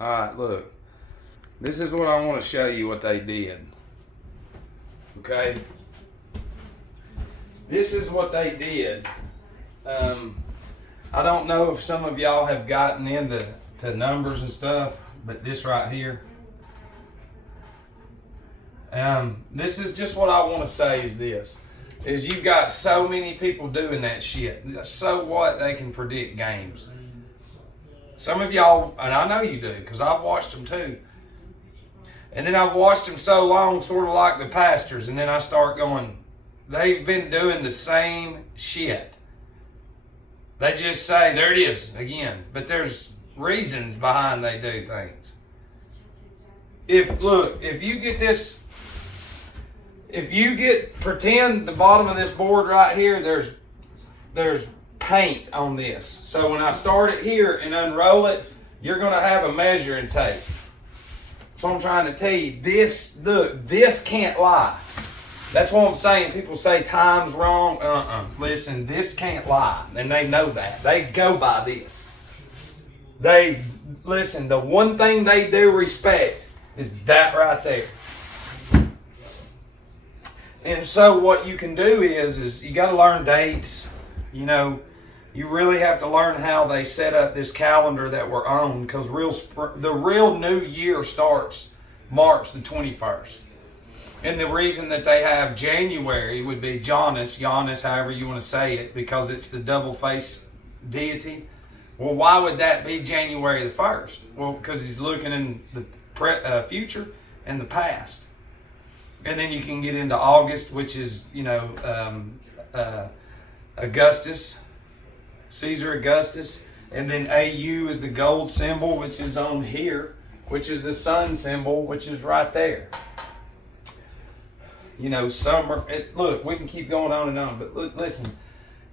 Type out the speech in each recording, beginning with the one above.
Alright, look. This is what I want to show you what they did. Okay? This is what they did. I don't know if some of y'all have gotten into numbers and stuff, but this right here. This is just what I want to say is this. Is you've got so many people doing that shit. So what? They can predict games. Some of y'all, and I know you do, because I've watched them too. And then I've watched them so long, sort of like the pastors, and then I start going, they've been doing the same shit. They just say, there it is, again. But there's reasons behind they do things. If you get this, pretend the bottom of this board right here, there's paint on this. So when I start it here and unroll it, you're going to have a measuring tape. So I'm trying to tell you, this can't lie. That's what I'm saying. People say time's wrong. Listen, this can't lie. And they know that. They go by this. Listen, the one thing they do respect is that right there. And so what you can do is you got to learn dates. You know, you really have to learn how they set up this calendar that we're on, because the real new year starts March the 21st. And the reason that they have January would be Janus, however you want to say it, because it's the double-faced deity. Well, why would that be January the 1st? Well, because he's looking in the future and the past. And then you can get into August, which is, Augustus, Caesar Augustus. And then AU is the gold symbol, which is on here, which is the sun symbol, which is right there. Summer. Look, we can keep going on and on, but listen.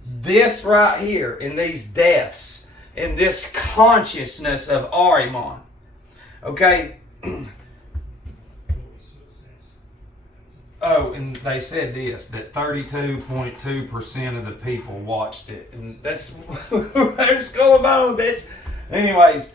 This right here, in these deaths, in this consciousness of Ahriman, okay? Oh, and they said this, that 32.2% of the people watched it. And that's, there's skull and bone, bitch. Anyways,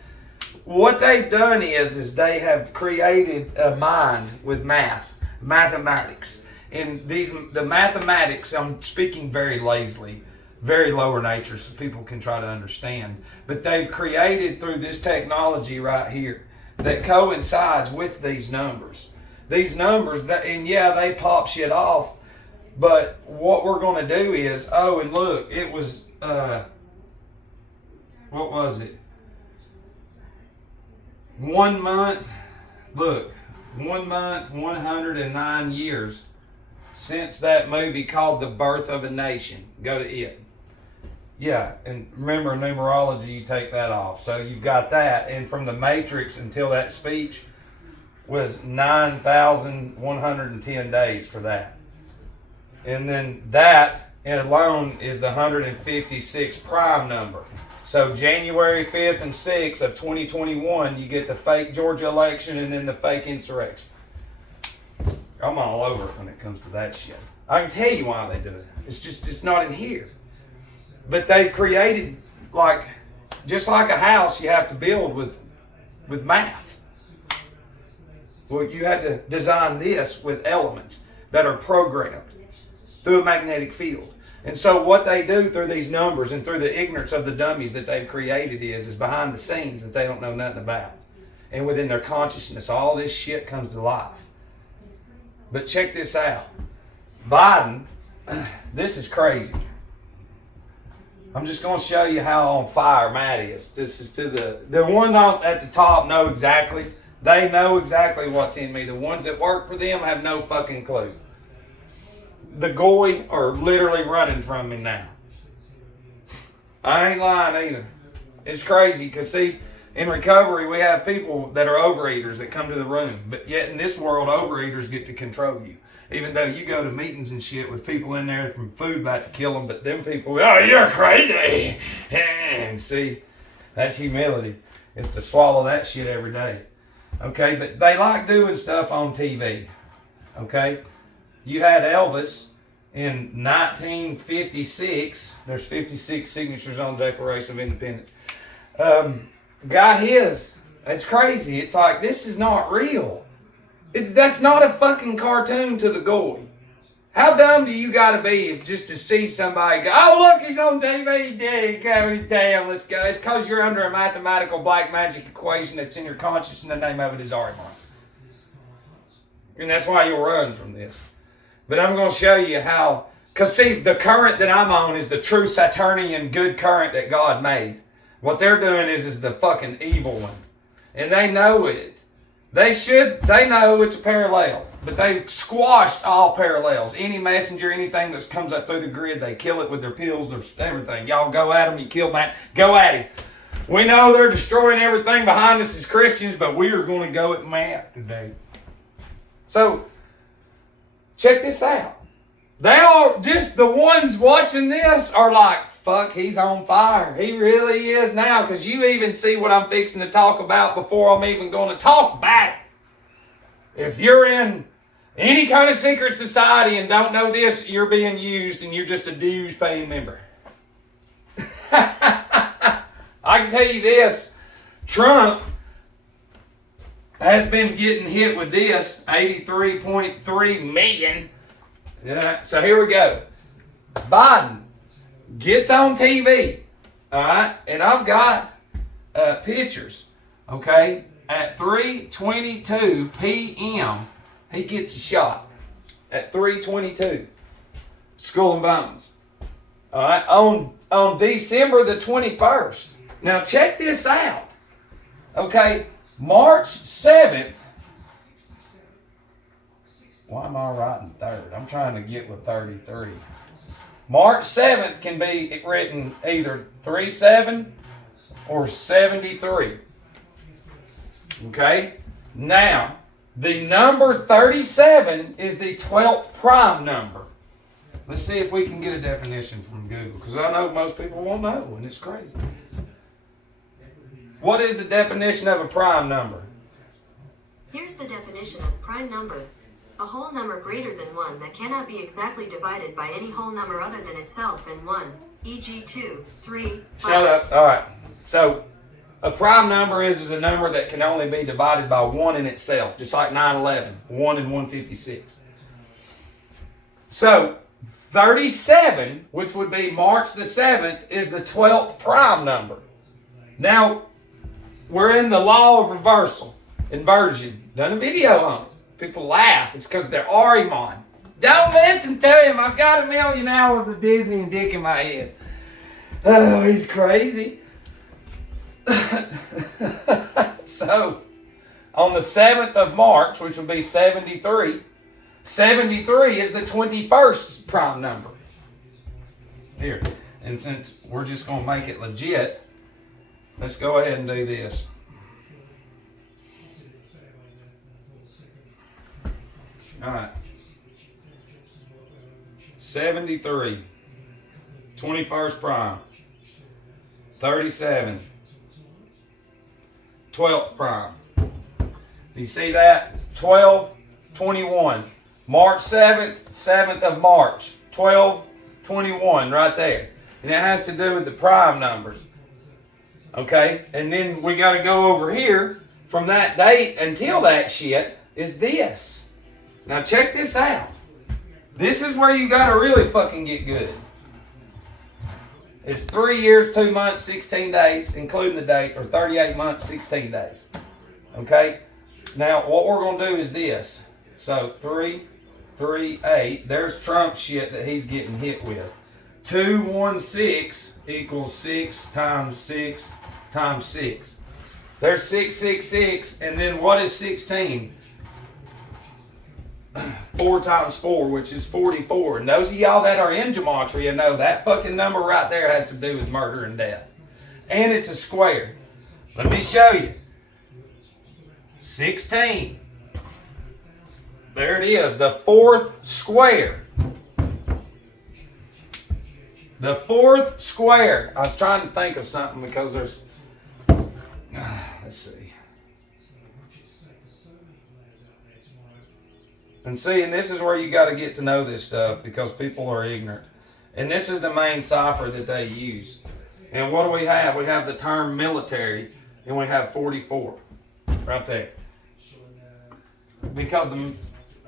what they've done is they have created a mind with mathematics. And the mathematics, I'm speaking very lazily, very lower nature, so people can try to understand. But they've created through this technology right here that coincides with these numbers. These numbers, they pop shit off. But what we're going to do is, and look, it was, what was it? 1 month, look, 1 month, 109 years since that movie called The Birth of a Nation. Go to it. Yeah, and remember numerology, you take that off. So you've got that, and from the Matrix until that speech was 9,110 days for that. And then that alone is the 156 prime number. So January 5th and 6th of 2021, you get the fake Georgia election and then the fake insurrection. I'm all over it when it comes to that shit. I can tell you why they do it. It's not in here. But they've created, just like a house you have to build with math. Well, you had to design this with elements that are programmed through a magnetic field. And so what they do through these numbers and through the ignorance of the dummies that they've created is behind the scenes that they don't know nothing about. And within their consciousness, all this shit comes to life. But check this out. Biden, this is crazy. I'm just going to show you how on fire Matt is. This is to the ones at the top know exactly. They know exactly what's in me. The ones that work for them have no fucking clue. The goy are literally running from me now. I ain't lying either. It's crazy because, see, in recovery, we have people that are overeaters that come to the room. But yet in this world, overeaters get to control you. Even though you go to meetings and shit with people in there from food about to kill them, but them people, you're crazy. And see, that's humility. It's to swallow that shit every day. Okay, but they like doing stuff on TV. Okay? You had Elvis in 1956. There's 56 signatures on the Declaration of Independence. Guy It's crazy. It's like, this is not real. That's not a fucking cartoon to the goy. How dumb do you gotta be just to see somebody go, oh look, he's on TV, damn, let's go. It's because you're under a mathematical black magic equation that's in your conscience, and the name of it is Arimon. And that's why you'll run from this. But I'm going to show you how, because see, the current that I'm on is the true Saturnian good current that God made. What they're doing is the fucking evil one. And they know it. They know it's a parallel. But they've squashed all parallels. Any messenger, anything that comes up through the grid, they kill it with their pills, their everything. Y'all go at them, you kill that, go at him. We know they're destroying everything behind us as Christians, but we are going to go at Matt today. So, check this out. They are just the ones watching this are like, fuck, he's on fire. He really is now, because you even see what I'm fixing to talk about before I'm even going to talk about it. If you're in any kind of secret society and don't know this, you're being used and you're just a dues paying member. I can tell you this, Trump has been getting hit with this, 83.3 million. So here we go. Biden gets on TV, all right, and I've got pictures, okay, at 3:22 p.m., he gets a shot at 3:22, Skull and Bones, all right, on December the 21st. Now check this out, okay, March 7th, why am I writing third? I'm trying to get with 33. March 7th can be written either 37 or 73. Okay? Now, the number 37 is the 12th prime number. Let's see if we can get a definition from Google, because I know most people won't know, and it's crazy. What is the definition of a prime number? Here's the definition of prime number. A whole number greater than 1 that cannot be exactly divided by any whole number other than itself and 1, e.g. 2, 3, 5. Shut up. All right. So, a prime number is a number that can only be divided by 1 in itself, just like 9/11, 1 and 156. So, 37, which would be March the 7th, is the 12th prime number. Now, we're in the law of inversion. Done a video on it. People laugh. It's because they're Arimon. Don't listen to him. I've got 1 million hours of Disney and dick in my head. Oh, he's crazy. So, on the 7th of March, which would be 73, 73 is the 21st prime number. Here. And since we're just going to make it legit, let's go ahead and do this. All right. 73. 21st prime. 37. 12th prime. You see that? 12, 21. March 7th, 7th of March. 12, 21 right there. And it has to do with the prime numbers. Okay? And then we got to go over here from that date until that shit is this. Now check this out. This is where you got to really fucking get good. It's 3 years, 2 months, 16 days, including the date, or 38 months, 16 days. Okay? Now, what we're going to do is this. So, 3, 3, 8. There's Trump shit that he's getting hit with. 216 equals 6 times 6 times 6. There's 666, and then what is 16? 4 times 4, which is 44. And those of y'all that are in gematria know that fucking number right there has to do with murder and death. And it's a square. Let me show you. 16. There it is, the 4th square. The 4th square. I was trying to think of something because there's... let's see. And see, and this is where you got to get to know this stuff because people are ignorant. And this is the main cipher that they use. And what do we have? We have the term military. And we have 44 right there. Because the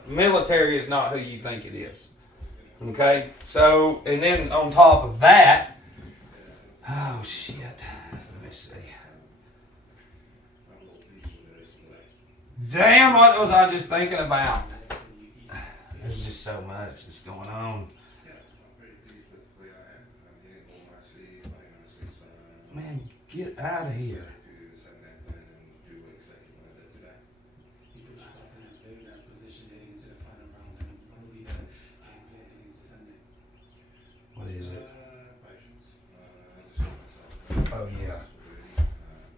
military is not who you think it is. Okay? So, and then on top of that, oh shit. Let me see. Damn, what was I just thinking about? There's just so much that's going on. Man, get out of here. What is it? Oh, yeah.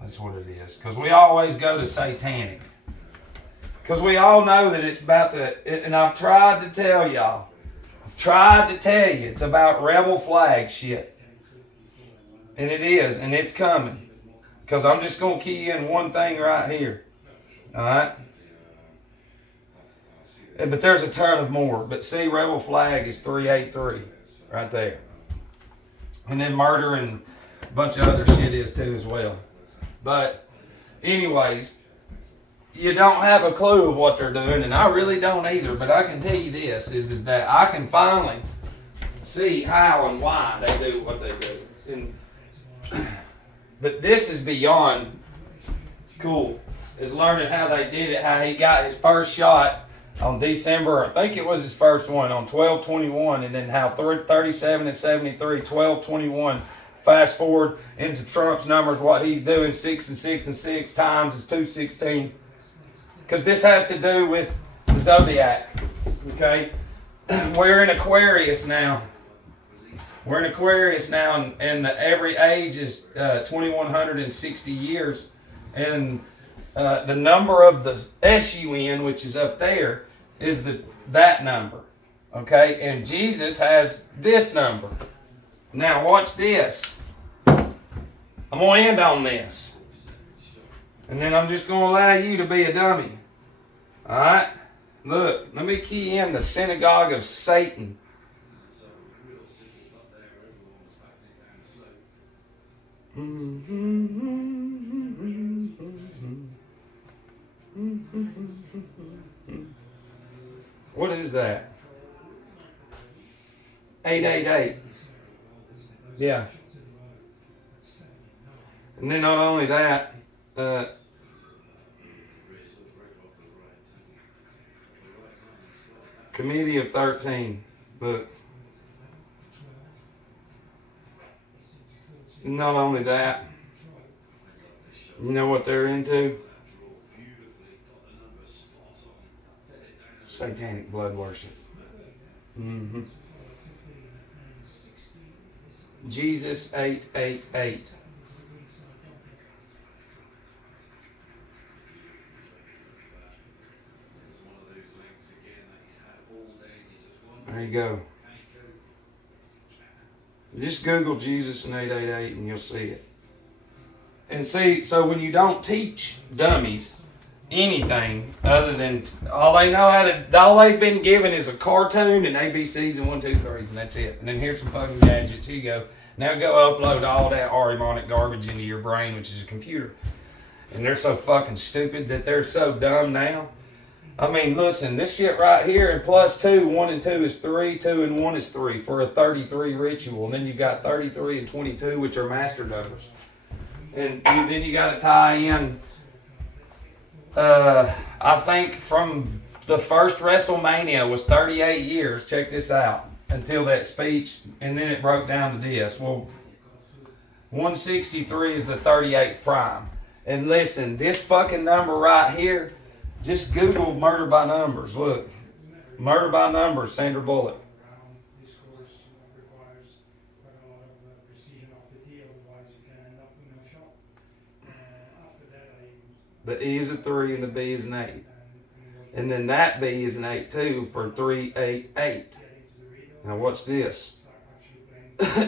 That's what it is. Because we always go to satanic. Because we all know that it's about to, and I've tried to tell y'all. I've tried to tell you it's about rebel flag shit. And it is, and it's coming. Because I'm just going to key in one thing right here. Alright? But there's a ton of more. But see, rebel flag is 383. Right there. And then murder and a bunch of other shit is too as well. But anyways, you don't have a clue of what they're doing, and I really don't either. But I can tell you this, is that I can finally see how and why they do what they do. And, but this is beyond cool. Is learning how they did it, how he got his first shot on December, I think it was his first one, on 12/21, and then how 37 and 73, 12/21, fast forward into Trump's numbers, what he's doing, 6 and 6 and 6 times is 216. Because this has to do with the zodiac, okay? We're in Aquarius now. We're in Aquarius now, and the every age is 2,160 years, and the number of the SUN, which is up there, is that number, okay? And Jesus has this number. Now watch this. I'm going to end on this. And then I'm just going to allow you to be a dummy. Alright? Look, let me key in the synagogue of Satan. What is that? 888. Yeah. And then not only that, Committee of 13. Look. Not only that, you know what they're into? Satanic blood worship. Mm-hmm. Jesus 888. There you go. Just Google Jesus and 888 and you'll see it. And see, so when you don't teach dummies anything other than all they've been given is a cartoon and ABCs and 1, 2, 3s, and that's it. And then here's some fucking gadgets. Here you go. Now go upload all that harmonic garbage into your brain, which is a computer. And they're so fucking stupid that they're so dumb now. I mean, listen, this shit right here, and plus 2, 1 and 2 is 3, 2 and 1 is 3 for a 33 ritual. And then you've got 33 and 22, which are master numbers. And then you got to tie in, I think from the first WrestleMania was 38 years, check this out, until that speech, and then it broke down to this. Well, 163 is the 38th prime. And listen, this fucking number right here, just Google murder by numbers. Look, murder by numbers, Sandra Bullock. The E is a 3 and the B is an 8. And then that B is an 8 too for 388. Now watch this.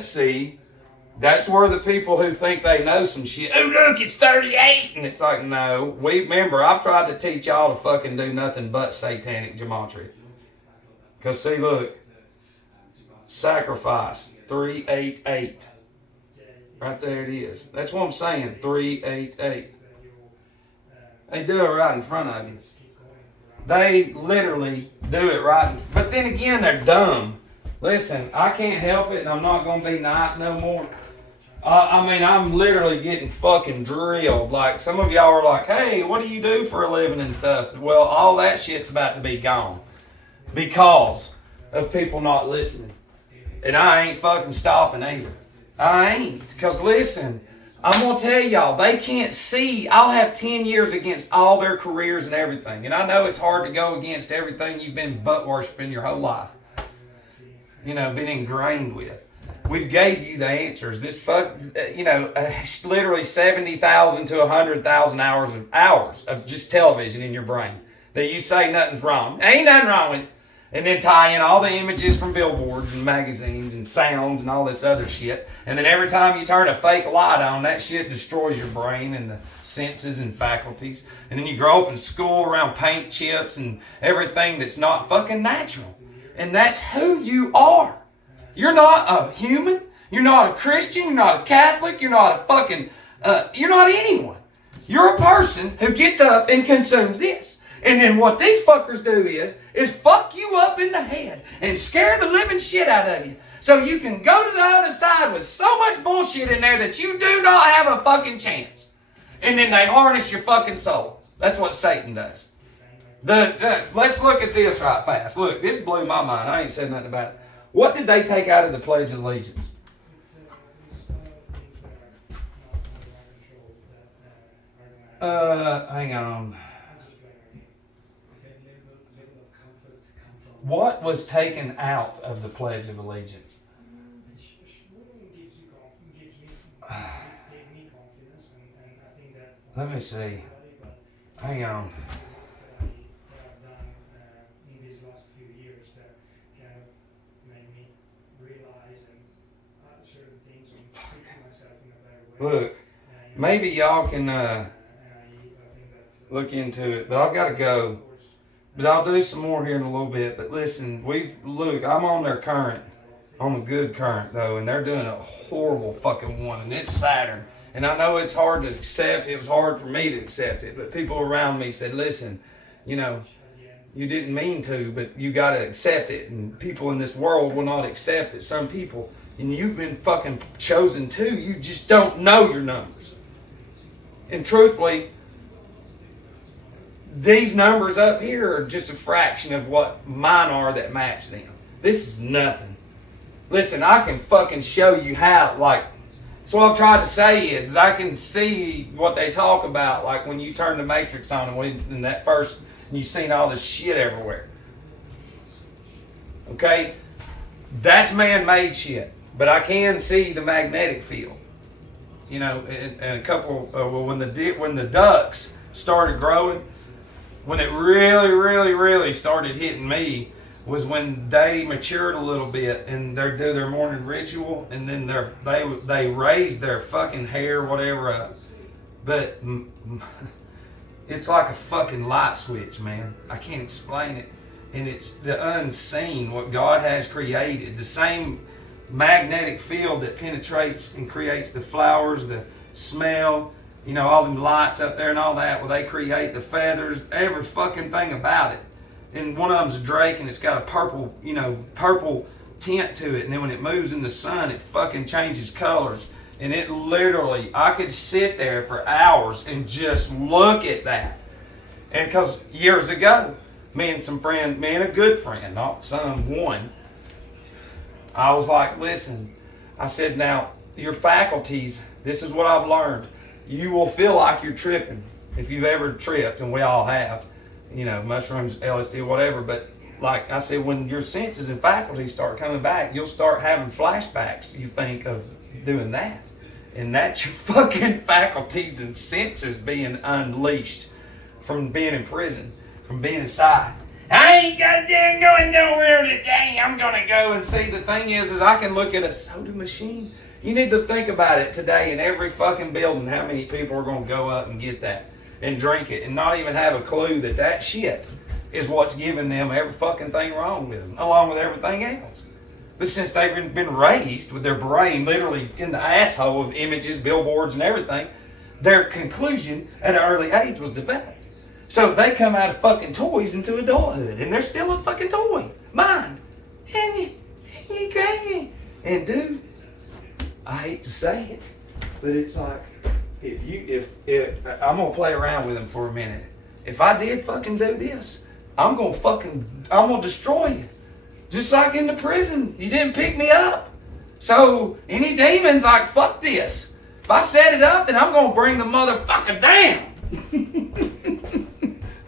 See, that's where the people who think they know some shit, oh look, it's 38! And it's like, no. Remember, I've tried to teach y'all to fucking do nothing but satanic gematria. Because see, look. Sacrifice, 388. Right there it is. That's what I'm saying, 388. They do it right in front of you. They literally do it right. But then again, they're dumb. Listen, I can't help it, and I'm not going to be nice no more. I mean, I'm literally getting fucking drilled. Like, some of y'all are like, hey, what do you do for a living and stuff? Well, all that shit's about to be gone because of people not listening. And I ain't fucking stopping either. I ain't. Because listen, I'm going to tell y'all, they can't see. I'll have 10 years against all their careers and everything. And I know it's hard to go against everything you've been butt worshiping your whole life. You know, been ingrained with. We've gave you the answers. This literally 70,000 to 100,000 hours of just television in your brain that you say nothing's wrong. Ain't nothing wrong with it. And then tie in all the images from billboards and magazines and sounds and all this other shit. And then every time you turn a fake light on, that shit destroys your brain and the senses and faculties. And then you grow up in school around paint chips and everything that's not fucking natural. And that's who you are. You're not a human. You're not a Christian. You're not a Catholic. You're not a fucking, you're not anyone. You're a person who gets up and consumes this. And then what these fuckers do is fuck you up in the head and scare the living shit out of you. So you can go to the other side with so much bullshit in there that you do not have a fucking chance. And then they harness your fucking soul. That's what Satan does. Let's look at this right fast. Look, this blew my mind. I ain't said nothing about it. What did they take out of the Pledge of Allegiance? Hang on. What was taken out of the Pledge of Allegiance? Let me see. Hang on. Look, maybe y'all can look into it, but I've got to go. But I'll do some more here in a little bit. But listen, I'm on their current, on a good current though, and they're doing a horrible fucking one, and it's Saturn. And I know it's hard to accept. It was hard for me to accept it, but people around me said, listen, you know, you didn't mean to, but you got to accept it. And people in this world will not accept it. Some people, and you've been fucking chosen too. You just don't know your numbers. And truthfully, these numbers up here are just a fraction of what mine are that match them. This is nothing. Listen, I can fucking show you how, like, that's what I've tried to say is I can see what they talk about, like when you turn the Matrix on and that first, and you seen all this shit everywhere. Okay? That's man-made shit. But I can see the magnetic field. You know, and a couple, when the ducks started growing, when it really started hitting me was when they matured a little bit and they do their morning ritual, and then they raise their fucking hair, whatever up. But it's like a fucking light switch, man. I can't explain it. And it's the unseen, what God has created. The same magnetic field that penetrates and creates the flowers, the smell, you know, all them lights up there and all that. Well, they create the feathers, every fucking thing about it. And one of them's a drake, and it's got a purple, you know, purple tint to it. And then when it moves in the sun, it fucking changes colors. And it literally, I could sit there for hours and just look at that. And because years ago, me and a good friend, not one, I was like, listen, I said, now, your faculties, this is what I've learned. You will feel like you're tripping if you've ever tripped, and we all have, you know, mushrooms, LSD, whatever. But like I said, when your senses and faculties start coming back, you'll start having flashbacks, you think, of doing that. And that's your fucking faculties and senses being unleashed from being in prison, from being inside. I ain't goddamn going nowhere today. I'm going to go and see. The thing is I can look at a soda machine. You need to think about it today in every fucking building, how many people are going to go up and get that and drink it and not even have a clue that shit is what's giving them every fucking thing wrong with them, along with everything else. But since they've been raised with their brain literally in the asshole of images, billboards, and everything, their conclusion at an early age was developed. So they come out of fucking toys into adulthood, and they're still a fucking toy. Mind. And dude, I hate to say it, but it's like, if I'm gonna play around with him for a minute. If I did fucking do this, I'm gonna destroy you. Just like in the prison, you didn't pick me up. So any demons, like, fuck this. If I set it up, then I'm gonna bring the motherfucker down.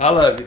I love you.